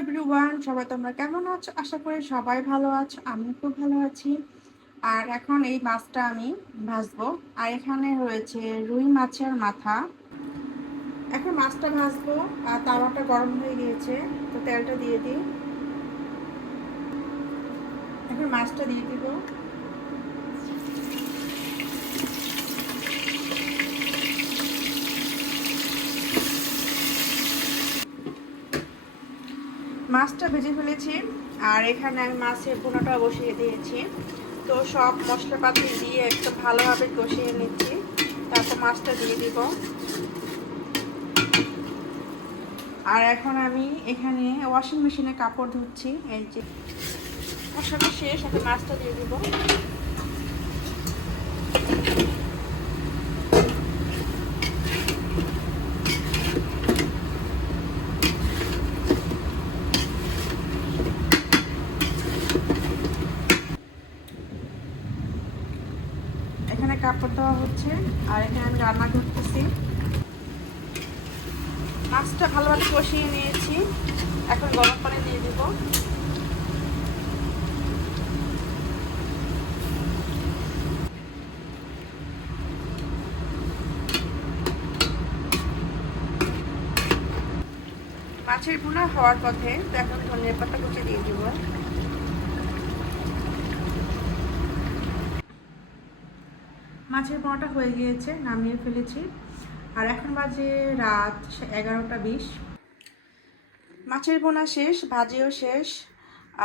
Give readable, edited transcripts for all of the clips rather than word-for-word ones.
Everyone, সবাই তোমরা কেমন আছো? আশা করি সবাই ভালো আছো। আমি খুব ভালো আছি। আর এখন এই মাছটা আমি ভাজবো। আর এখানে রয়েছে রুই মাছের মাথা। এখন মাছটা ভাজবো। আর তাওয়াটা গরম হয়ে গিয়েছে, তো তেলটা দিয়ে দিই। এখন মাছটা দিয়ে দিব। মাছটা ভেজে ফেলেছি। আর এখানে আমি মাছের পোনাটা বসিয়ে দিয়েছি। তো সব মশলাপাতি দিয়ে একটু ভালোভাবে কষিয়ে নিচ্ছি। তারপর মাছটা দিয়ে দিব। আর এখন আমি এখানে ওয়াশিং মেশিনে কাপড় ধুচ্ছি। এই যে কষানো শেষ, এখন মাছটা দিয়ে দিব। এখানে কাপড় দেওয়া হচ্ছে। আর এখানে আমি রান্না করতেছি। মাছটা ভালোভাবে কষিয়ে নিয়েছি। এখন গরম পানি দিয়ে দিব। মাছের ভুনা হওয়ার পথে, তো এখন ধনিয়া পাতা কুচি দিয়ে দিব। মাছের ভুনাটা হয়ে গিয়েছে, নামিয়ে ফেলেছি। আর এখন বাজে রাত 11টা 20। মাছের ভুনা শেষ, ভাজিও শেষ।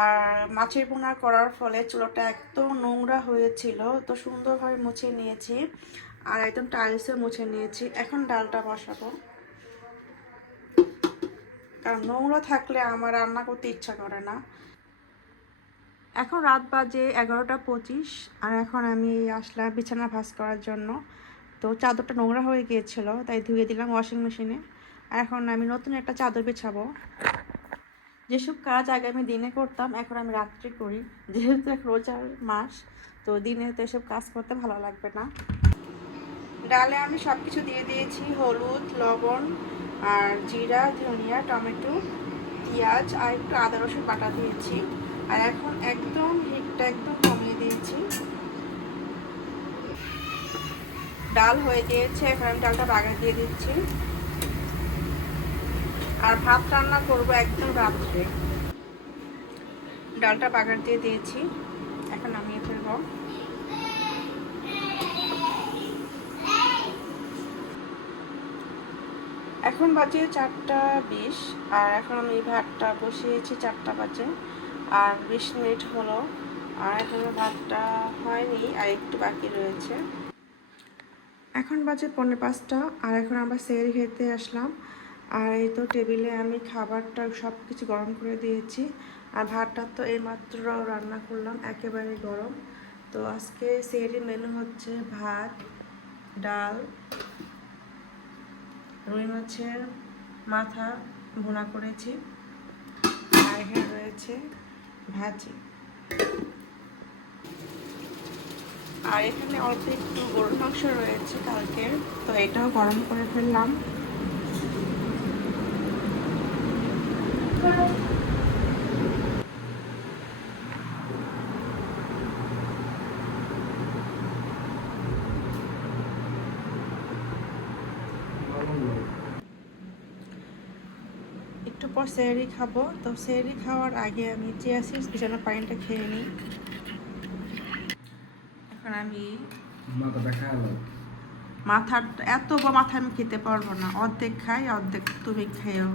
আর মাছের ভুনা করার ফলে চুলাটা একদম নোংরা হয়েছিল, তো সুন্দরভাবে মুছে নিয়েছি। আর একদম টাইলসও মুছে নিয়েছি। এখন ডালটা বসাবো, কারণ নোংরা থাকলে আমার রান্না করতে ইচ্ছা করে না। এখন রাত বাজে 11টা 25। আর এখন আমি আসলাম বিছানা ভাঁজ করার জন্য। তো চাদরটা নোংরা হয়ে গিয়েছিল, তাই ধুয়ে দিলাম ওয়াশিং মেশিনে। আর এখন আমি নতুন একটা চাদর বিছাবো। যেসব কাজ আগে আমি দিনে করতাম, এখন আমি রাত্রে করি, যেহেতু এক রোজার মাস। তো দিনে তো এসব কাজ করতে ভালো লাগবে না। ডালে আমি সব কিছু দিয়ে দিয়েছি, হলুদ, লবণ, আর জিরা, ধনিয়া, টমেটো, পেঁয়াজ আর একটু আদা রসুন বাটা দিয়েছি। আর এখন একদম হিটটা একদম কমিয়ে দিয়েছি। ডাল হয়ে গিয়েছে, এখন আমি ডালটা বাগার দিয়ে দিচ্ছি। আর ভাত রান্না করবো একদম রাত্রে। ডালটা বাগার দিয়ে দিয়েছি, এখন নামিয়ে ফেলবো। এখন বাজে 4টা 20। আর এখন আমি ভাতটা বসিয়েছি 4টা বাজে। আর 20 মিনিট হলো। আর এখনো ভাতটা হয়নি, আর একটু বাকি রয়েছে। এখন বাজে 4:45। আর এখন আমরা সেহরি খেতে আসলাম। আর এই তো টেবিলে আমি খাবারটা সব কিছু গরম করে দিয়েছি। আর ভাতটা তো এইমাত্র রান্না করলাম, একেবারে গরম। তো আজকে সেহরি মেনু হচ্ছে ভাত, ডাল, রুই মাছের মাথা ভুনা করেছি। আর এখানে রয়েছে ভাজি। আর এখানে অল্প একটু গরুর মাংস রয়েছে কালকের, তো এটাও গরম করে ফেললাম। একটু পর সেহরি খাবো। তো সেহরি খাওয়ার আগে আমি চিয়া সিডস ভিজানো পানিটা খেয়ে নিই। এখন আমি মাথার এত বা মাথা আমি খেতে পারবো না, অর্ধেক খাই, অর্ধেক তুমি খেয়েও।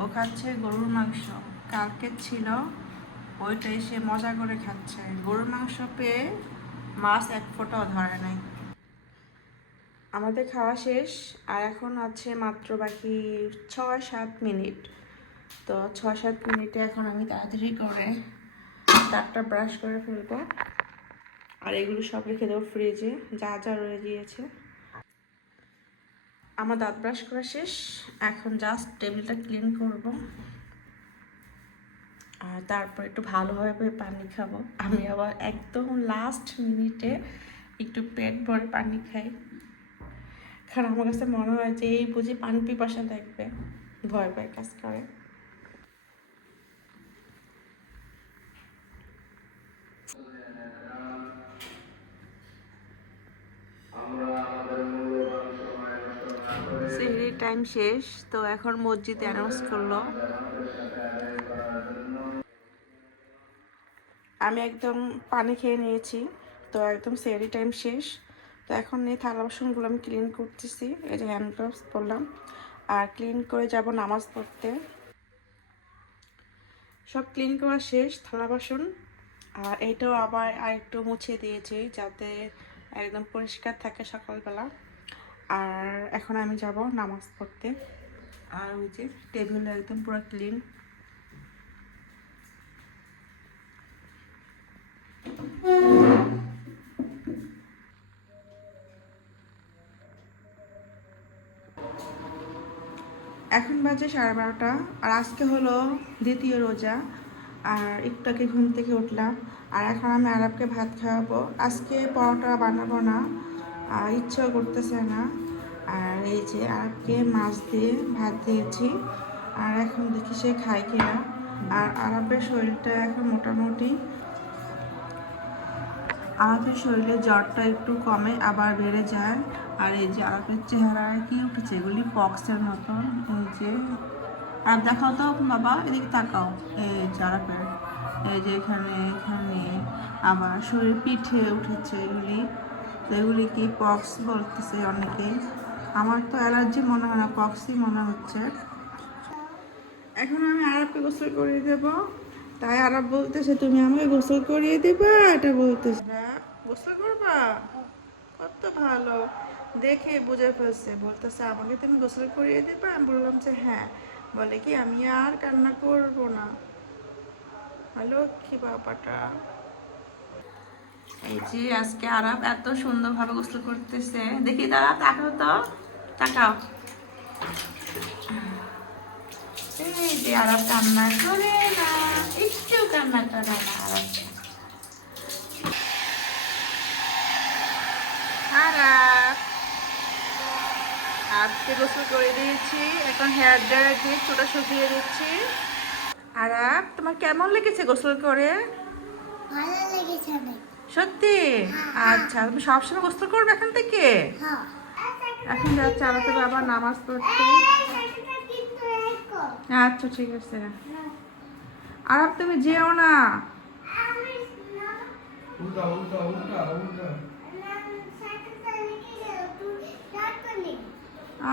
ও খাচ্ছে গরুর মাংস, কালকে ছিল, ওইটাই সে মজা করে খাচ্ছে। গরুর মাংস পেয়ে মাছ এক ফোঁটাও ধরে নাই। আমাদের খাওয়া শেষ। আর এখন আছে মাত্র বাকি 6-7 মিনিট। তো 6-7 মিনিটে এখন আমি তাড়াতাড়ি করে দাঁতটা ব্রাশ করে ফেলবো। আর এগুলো সব রেখে দেবো ফ্রিজে, যা যা রয়ে গিয়েছে। আমার দাঁত ব্রাশ করা শেষ। এখন জাস্ট টেবিলটা ক্লিন করব। আর তারপর একটু ভালোভাবে পানি খাবো। আমি আবার একদম লাস্ট মিনিটে একটু পেট ভরে পানি খাই, কারণ আমার কাছে মনে হয় যে এই বুঝি পানি পিপাসা দেখবে, ভয় ভয় কাজ করে। সেহরির টাইম শেষ, তো এখন মসজিদে অ্যানাউন্স করলো। আমি একদম পানি খেয়ে নিয়েছি, তো একদম সেহরি টাইম শেষ। তো এখন এই থালা বাসনগুলো আমি ক্লিন করতেছি, এই যে হ্যান্ড গ্লাভস পরলাম, আর ক্লিন করে যাব নামাজ পড়তে। সব ক্লিন করা শেষ থালা বাসন, আর এইটাও আবার আরেকটু মুছে দিয়েছি যাতে একদম পরিষ্কার থাকে সকালবেলা। আর এখন আমি যাব নামাজ পড়তে, আর ওই যে টেবিল একদম পুরো ক্লিন। এখন বাজে 12:30, আর আজকে হলো দ্বিতীয় রোজা। আর একটু আগে ঘুম থেকে উঠলাম, আর এখন আমি আরবকে ভাত খাওয়াবো। আজকে পরোটা বানাবো না, আর ইচ্ছেও করতেছে না। আর এই যে আরবকে মাছ দিয়ে ভাত দিয়েছি, আর এখন দেখি সে খায় কিনা। আর আরবের শরীরটা এখন মোটামুটি, আরবের শরীরে জ্বরটা একটু কমে আবার বেড়ে যায়। আর এই যে আরবের চেহারায় কি উঠেছে, এগুলি পক্সের মতন। এই যে আর দেখাও তো বাবা, এদিকে তাকাও। এই যে আরবের এই যে এখানে এখানে আবার শরীর পিঠে উঠেছে এগুলি, তো এগুলি কি পক্স বলতেছে অনেকে। আমার তো অ্যালার্জি মনে হয় না, পক্সই মনে হচ্ছে। এখন আমি আরবকে গোসল করিয়ে দেব, তাই আরব বলতেছে তুমি আমাকে গোসল করিয়ে দেবা, এটা বলতেছে। গোসল করবা, কত ভালো, দেখে বুঝে ফেলছে, বলতেছে আমাকে তুমি গোসল করিয়ে দেবা। আমি বললাম যে হ্যাঁ। বলে কি আমি আর কান্না করব না। হ্যালো কি বাবাটা। এই যে আজকে আরব এত সুন্দরভাবে গোসল করতেছে, দেখি দাঁড়া, তাকাও তো, তাকাও। এই যে আরব কান্না করে না, একটু কান্না করে না আরব। আরব আজকে গোসল করে দিয়েছি, এখন হেয়ার ড্রায়ার দিয়ে চুলটা শুকিয়ে দিচ্ছি। আরব তোমার কেমন লেগেছে গোসল করে? ভালো লেগেছে অনেক। সত্যি? আচ্ছা, তুমি সবসময় গোসল করবে এখন থেকে? এখন যাচ্ছে আরবের বাবা নামাজ পড়তে। আচ্ছা ঠিক আছে। আরব তুমি যেও না।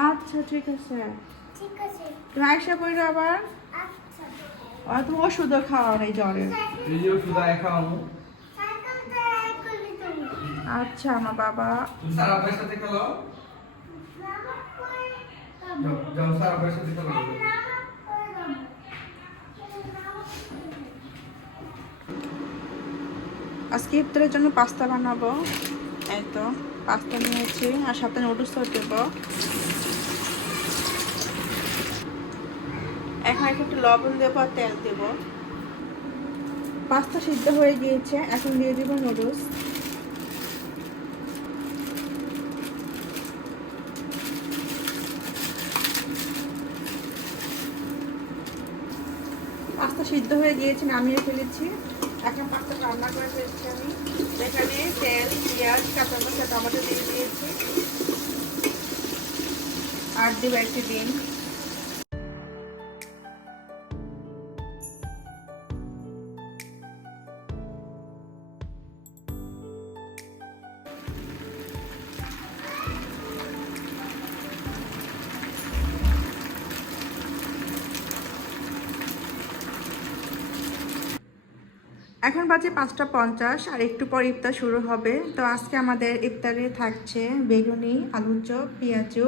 আচ্ছা ঠিক আছে, তুমি আয়সা পড়ো আবার। আর তুমি ওষুধও খাওয়াও নাই জ্বরের। আচ্ছা আমার বাবা। আজকে ইফতারের জন্য পাস্তা বানাবো, এই তো পাস্তা নিয়েছি, আর সাথে নুডলসও দেবো। এখন একটু লবণ দেবো আর তেল দেবো। পাস্তা সিদ্ধ হয়ে গিয়েছে, এখন দিয়ে দেবো নুডলস। পাস্তা সিদ্ধ হয়ে গিয়েছে, নামিয়ে ফেলেছি। এখন পাস্তা রান্না করে ফেলছি আমি। এখানে তেল, পেঁয়াজ, কাঁচা মরিচ, টমেটো দিয়ে দিয়েছি, আর দেবো একটি ডিম। এখন বাজে 5:50, আর একটু পর ইফতার শুরু হবে। তো আজকে আমাদের ইফতারে থাকছে বেগুনি, আলুর চপ, পেঁয়াজু,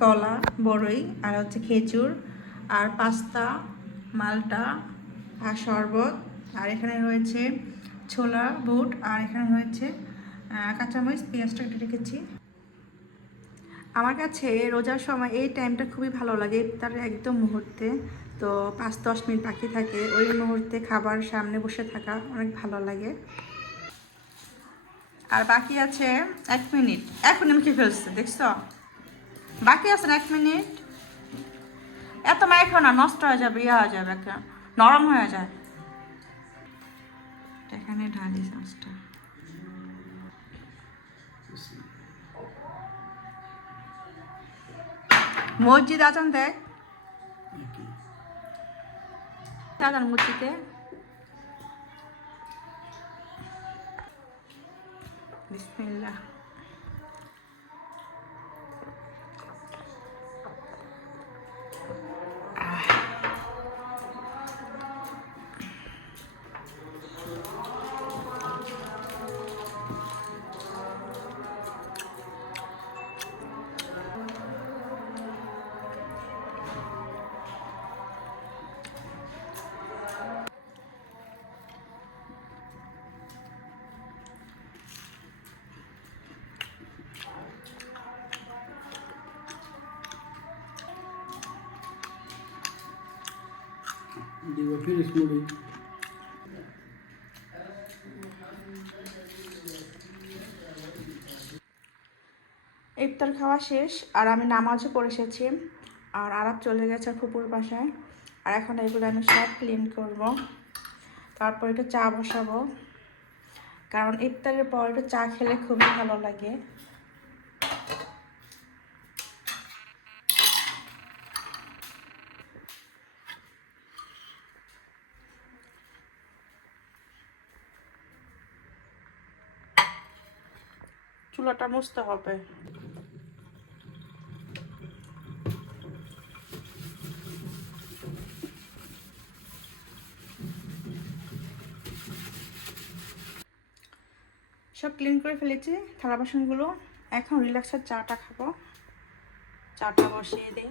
কলা, বড়ই, আর হচ্ছে খেজুর, আর পাস্তা, মালটা, আর শরবত, আর এখানে রয়েছে ছোলা বুট, আর এখানে রয়েছে কাঁচামরিচ, পেঁয়াজটা কেটে রেখেছি। আমার কাছে রোজার সময় এই টাইমটা খুবই ভালো লাগে, ইফতারের একদম মুহূর্তে। তো 5-10 মিনিট বাকি থাকে, ওই মুহূর্তে খাবার সামনে বসে থাকা অনেক ভালো লাগে। আর বাকি আছে 1 মিনিট। এখন আমি কি ফেলছি দেখছো? বাকি আছে 1 মিনিট। এত মাইখো না, নষ্ট হয়ে যাবে, ইয়ে হয়ে যাবে, একটা নরম হয়ে যায়। এখানে ঢালি সসটা। মসজিদ আজান দেখ, আজান মসজিদে। বিসমিল্লাহ। Digo, ¿quieres morir? ইফতার খাওয়া শেষ আর আমি নামাজও পড়ে এসেছি। আর আরাপ চলে গেছে ফুপুর বাসায়। আর এখন এগুলো আমি সব ক্লিন করব, তারপর একটু চা বসাবো, কারণ ইফতারের পর একটু চা খেলে খুবই ভালো লাগে। চুলাটা মুছতে হবে। সব ক্লিন করে ফেলেছি থালা বাসনগুলো। এখন রিল্যাক্সের চাটা খাবো। চাটা বসিয়ে দিই,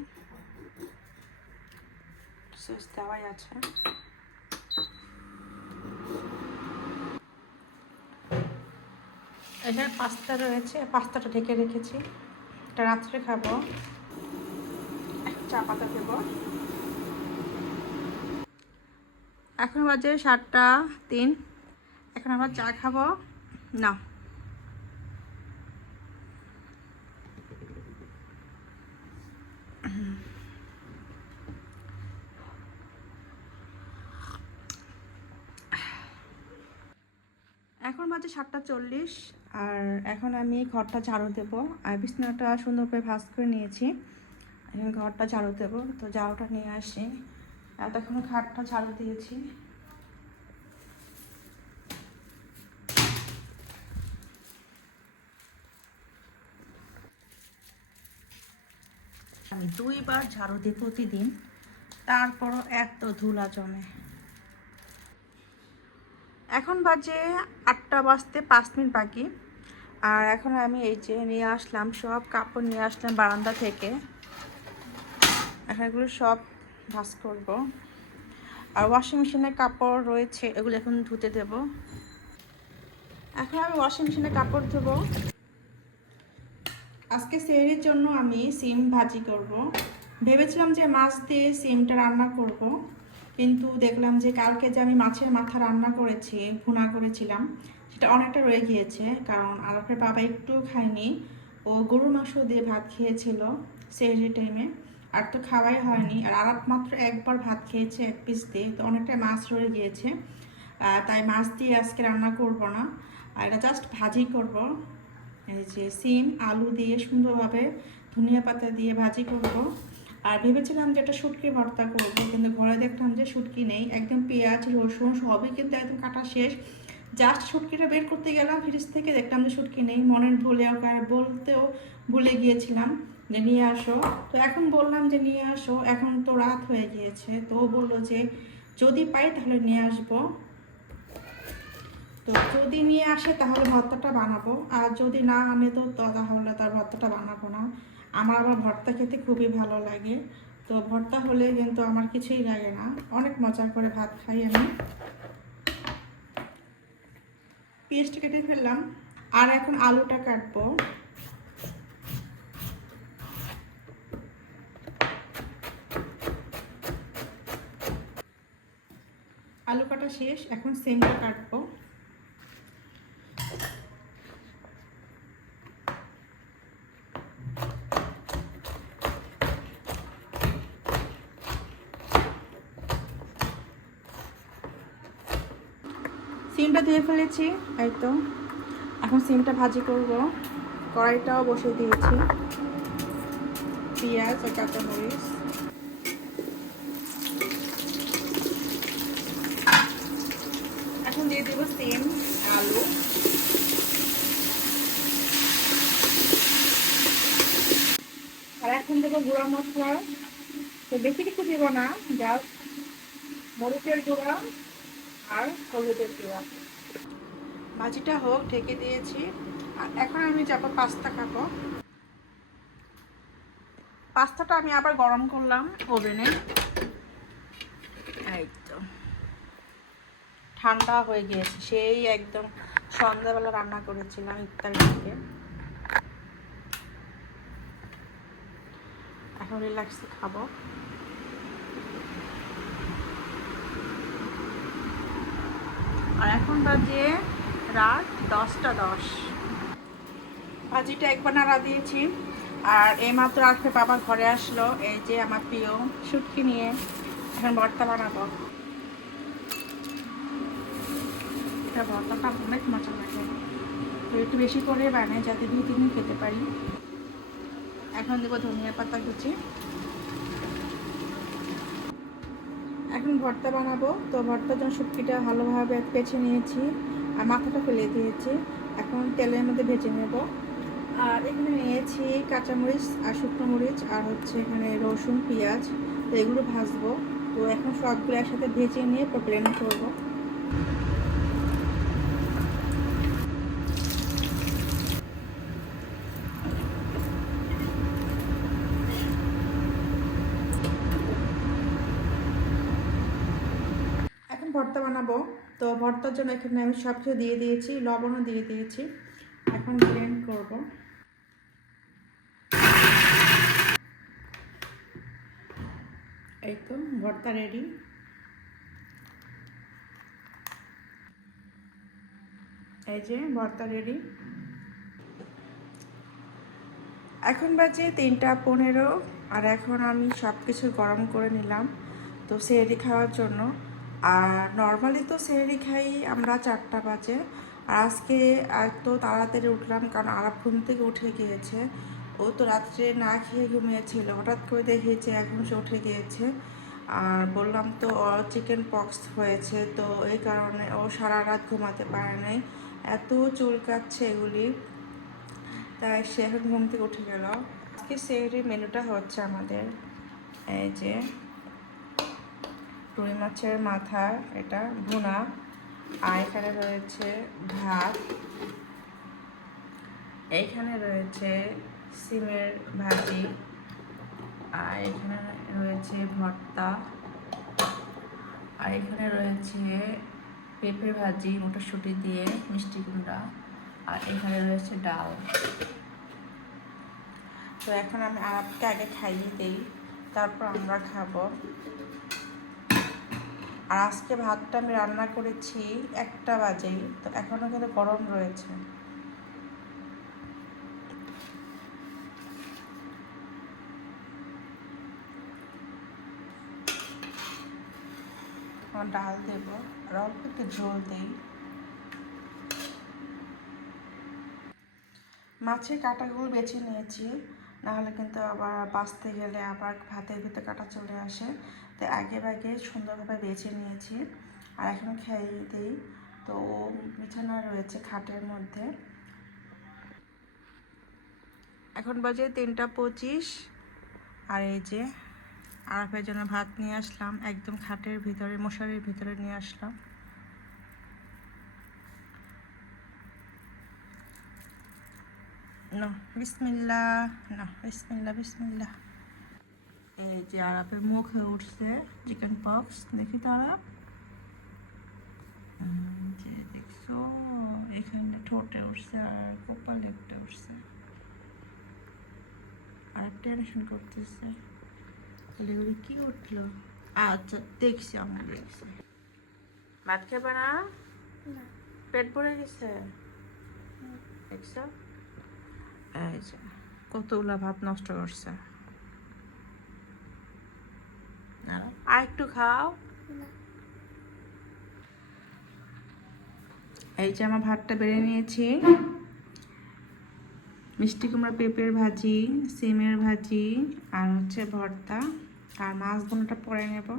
সুইচ দেওয়াই আছে। এখানে পাস্তা রয়েছে, পাস্তাটা ঢেকে রেখেছি, এটা রাত্রে খাবো। চা পাতা দেবো। এখন বাজে 7:03। এখন আমরা চা খাবো না। এখন বাজে 7:40। আর এখন আমি ঘরটা ঝাড়ু দেবো। আর বিছানাটা সুন্দরভাবে ভাঁজ করে নিয়েছি। এখন ঘরটা ঝাড়ু দেবো, তো ঝাড়ুটা নিয়ে আসি। এতক্ষণ খাটটা ঝাড়ু দিয়েছি। আমি 2 বার ঝাড়ু দিই প্রতিদিন, তারপরও এত ধুলা জমে। এখন বাজে 8:05 বাকি। আর এখন আমি এই যে নিয়ে আসলাম, সব কাপড় নিয়ে আসলাম বারান্দা থেকে। এখন এগুলো সব ভাঁজ করব। আর ওয়াশিং মেশিনে কাপড় রয়েছে, এগুলো এখন ধুতে দেব। এখন আমি ওয়াশিং মেশিনে কাপড় ধোবো। আজকে সেহরির জন্য আমি সিম ভাজি করব। ভেবেছিলাম যে মাছ দিয়ে সিমটা রান্না করব, কিন্তু দেখলাম যে কালকে যে আমি মাছের মাথা রান্না করেছি, ভুনা করেছিলাম, সেটা অনেকটা রয়ে গিয়েছে। কারণ আরাফের বাবা একটু খায়নি, ও গরুর মাংস দিয়ে ভাত খেয়েছিল সেহরির টাইমে, আর তো খাওয়াই হয়নি। আর আরাফ মাত্র একবার ভাত খেয়েছে 1 পিস দিয়ে, তো অনেকটা মাছ রয়ে গিয়েছে। তাই মাছ দিয়ে আজকে রান্না করব না, আর এটা জাস্ট ভাজি করব। এই যে সিম আলু দিয়ে সুন্দরভাবে ধনিয়া পাতা দিয়ে ভাজি করব। আর ভেবেছিলাম যে এটা শুটকি ভর্তা করব, কিন্তু ঘরে দেখলাম যে শুটকি নেই। একদম পেঁয়াজ রসুন সবই কিন্তু একদম কাটা শেষ। জাস্ট শুটকিটা বের করতে গেলাম ফ্রিজ থেকে, দেখলাম যে শুটকি নেই। মনের ভুলে বলতেও ভুলে গিয়েছিলাম যে নিয়ে আসো। তো এখন বললাম যে নিয়ে আসো, এখন তো রাত হয়ে গিয়েছে। তো ও বললো যে যদি পাই তাহলে নিয়ে আসবো। তো যদি নিয়ে আসে তাহলে ভর্তাটা বানাবো, আর যদি না আনে তো তাহলে তার ভর্তাটা বানাবো না। আমার আবার ভর্তা খেতে খুবই ভালো লাগে, তো ভর্তা হলে কিন্তু আমার কিছুই লাগে না, অনেক মজা করে ভাত খাই আমি। পেঁয়াজটা কেটে ফেললাম, আর এখন আলুটা কাটবো। আলু কাটা শেষ, এখন সিমটা কাটবো। সিমটা ধুয়ে ফেলেছি, এই তো। এখন সিমটা ভাজি করব। কড়াইটাও বসিয়ে দিয়েছি, পেঁয়াজ আর কাঁচামরিচ। এখন দিয়ে দেবো সিম, আলু। আর এখন দেবো গুঁড়া মশলা। তো বেশি কিছু দেবো না, জাস্ট মরিচের গুঁড়া আর হলুদের গুঁড়া। ভাজিটা হোক, ঢেকে দিয়েছি। আর এখন আমি যাবো পাস্তা খাবো। পাস্তাটা আমি আবার গরম করলাম ওভেনে। এই তো ঠান্ডা হয়ে গিয়েছে, সেই একদম সন্ধ্যাবেলা রান্না করেছিলাম ইফতার থেকে। এখন রিল্যাক্সে খাবো। আর এখন বাজে রাত 10টা 10। ভাজিটা একবার নাড়া দিয়েছি। আর এইমাত্র আজকে বাবা ঘরে আসলো, এই যে আমার প্রিয় শুটকি নিয়ে। এখন ভর্তা বানাবো। এটা ভর্তাটা অনেক মজা লাগে, তো একটু বেশি করে বানাই যাতে 2-3 দিন খেতে পারি। এখন দেবো ধনিয়া পাতা কুচি। এখন ভর্তা বানাবো, তো ভর্তার জন্য শুটকিটা ভালোভাবে বেছে নিয়েছি আর মাথাটা ফেলে দিয়েছি। এখন তেলের মধ্যে ভেজে নেব। আর এখানে নিয়েছি কাঁচামরিচ আর শুকনো মরিচ আর হচ্ছে এখানে রসুন পেঁয়াজ, তো এগুলো ভাজবো। তো এখন সবগুলো একসাথে ভেজে নিয়ে ব্লেন্ড করবো। এখন ভর্তা বানাবো, তো ভর্তার জন্য এখানে আমি সব কিছু দিয়ে দিয়েছি, লবণও দিয়ে দিয়েছি। এখন ব্লেন্ড করব। এই তো ভর্তা রেডি। এই যে ভর্তা রেডি। এখন বাজে 3টা 15। আর এখন আমি সব কিছু গরম করে নিলাম তো সেহরি খাওয়ার জন্য। আর নর্মালি তো সেহরি খাই আমরা 4টা বাজে। আর আজকে এত তাড়াতাড়ি উঠলাম কারণ আরাপ ঘুম থেকে উঠে গিয়েছে। ও তো রাত্রে না খেয়ে ঘুমিয়েছিল, হঠাৎ করে দেখেছে এখন সে উঠে গিয়েছে। আর বললাম তো ওর চিকেন পক্স হয়েছে, তো এই কারণে ও সারা রাত ঘুমাতে পারে নাই, এত চুলকাচ্ছে এগুলি। তাই সে এখন ঘুম থেকে উঠে গেল। আজকে সেহরির মেনুটা হচ্ছে আমাদের এই যে রুই মাছের মাথা, এটা ভুনা। আর এখানে রয়েছে ভাত, এইখানে রয়েছে সিমের ভাজি, আর এখানে রয়েছে ভর্তা, আর এখানে রয়েছে পেঁপে ভাজি মটরশুঁটি দিয়ে মিষ্টি কুমড়া, আর এখানে রয়েছে ডাল। তো এখন আমি আরাপকে আগে খাইয়ে দিই, তারপর আমরা খাবো। আর আজকে ভাতটা আমি রান্না করেছি 1টা বাজেই, তো এখনও কিন্তু গরম রয়েছে। ডাল দেব আর অল্প একটু ঝোল দিই। মাছের কাঁটাগুলো বেছে নিয়েছি, নাহলে কিন্তু আবার বাছতে গেলে আবার ভাতের ভিতরে কাঁটা চলে আসে। তো আগে সুন্দরভাবে বেছে নিয়েছি। আর এখন খেয়ে দিই। তো বিছানা রয়েছে খাটের মধ্যে। এখন বাজে 3টা 25। আর এই যে আরাফের জন্য ভাত নিয়ে আসলাম, একদম খাটের ভিতরে মশারির ভিতরে নিয়ে আসলাম। না বিসমিল্লাহ, না বিসমিল্লাহ বিসমিল্লাহ। এই যে আরাফের মুখে উঠছে চিকেন পক্স, দেখি তো আরাফ, যে দেখছো এখানে ঠোঁটে উঠছে আর কপালে একটা উঠছে। আর টেনশন করতেছে, এগুলি কি উঠলো? আচ্ছা দেখছি, আমরা দেখছি। ভাত খাবে না? পেট ভরে গেছে দেখছো? এই যে কতগুলা ভাত নষ্ট করছে। আর একটু খাও। এই যে আমার ভাতটা বেড়ে নিয়েছি, মিষ্টি কুমড়া পেঁপের ভাজি, সিমের ভাজি, আর হচ্ছে ভর্তা, আর মাছ বোনাটা পরে নেব।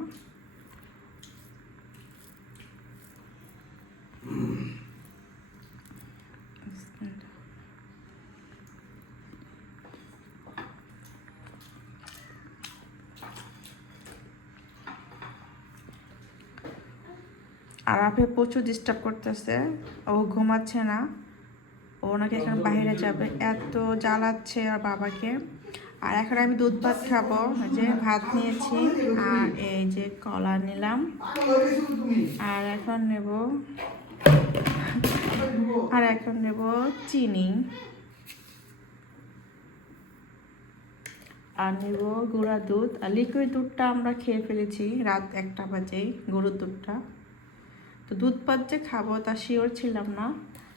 আর আপনি প্রচুর ডিস্টার্ব করতেছে, ও ঘুমাচ্ছে না, ও নাকি এখন বাইরে যাবে, এত জ্বালাচ্ছে আর বাবাকে। আর এখন আমি দুধ ভাত খাবো, এই যে ভাত নিয়েছি আর এই যে কলা নিলাম, আর এখন নেব চিনি, আর নেব গুঁড়া দুধ। আর লিকুইড দুধটা আমরা খেয়ে ফেলেছি রাত 1টা বাজে, গরুর দুধটা। তো দুধ ভাত যে খাবো তা শিওর ছিলাম না,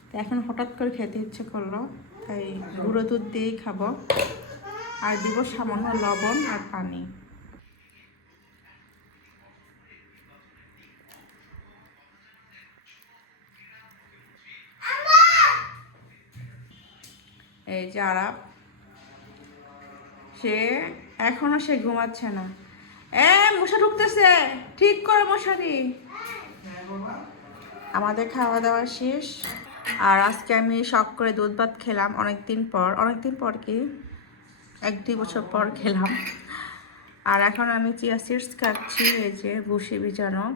তো এখন হঠাৎ করে খেতে ইচ্ছে করলো, তাই গুঁড়ো দুধ দিয়েই খাবো। আর দিব সামান্য লবণ আর পানি। এই যে আরাপ, এখনো সে ঘুমাচ্ছে না। মশা ঢুকতেছে, ঠিক করে মশারি। আমাদের খাওয়া দাওয়া শেষ, আর আজকে আমি শখ করে দুধ ভাত খেলাম অনেকদিন পর কি 1-2 বছর পর খেলাম। আর এখন আমি চিয়া সিডস খাচ্ছি, এই যে ভুসি ভিজানো।